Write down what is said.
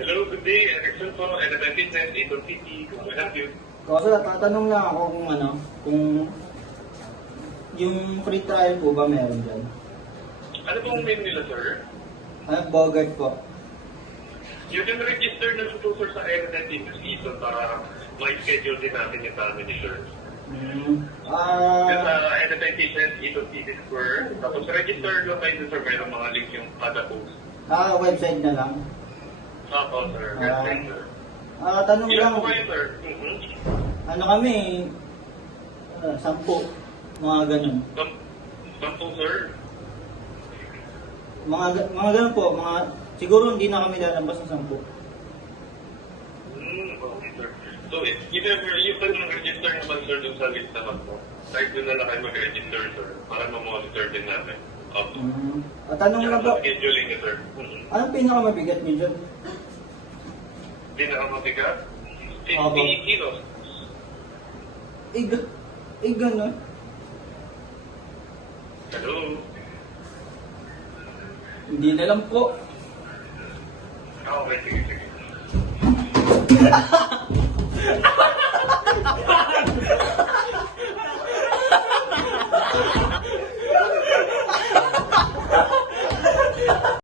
Hello, good day. Erickson po, Eleven Fitness, Ito City. Kung may help you. Kasi tatanong lang ako kung kung yung free trial po ba meron dyan? Ano pong name nila, sir? Bogart po. You can register na po, sir, sa Eleven Fitness Ito para ma-schedule din natin yung time ni sir. Yung sa Eleven Fitness, Ito City Square. Tapos register nyo kayo, sir, mayroong mga links yung kada post. Website na lang. Opo, sir. Website, sir. Tanong Ilan lang, po kayo, sir? ano kami, 10, mga ganun. Sampo, sir? Mga ganun po, siguro hindi na kami lalabas ng 10. Okay, sir. So, if you can register naman, sir, dun sa list naman po. Kahit doon na lang kayo mag-register, sir, para ma-monitor din namin. Opo. Tanong lang po, Scheduling niyo, sir. anong pinakamabigat niyo dyan? Pinakamabigat? Opo. 50 kilos. Ganun. Hello? Hindi na lang po. Okay, sige, sige.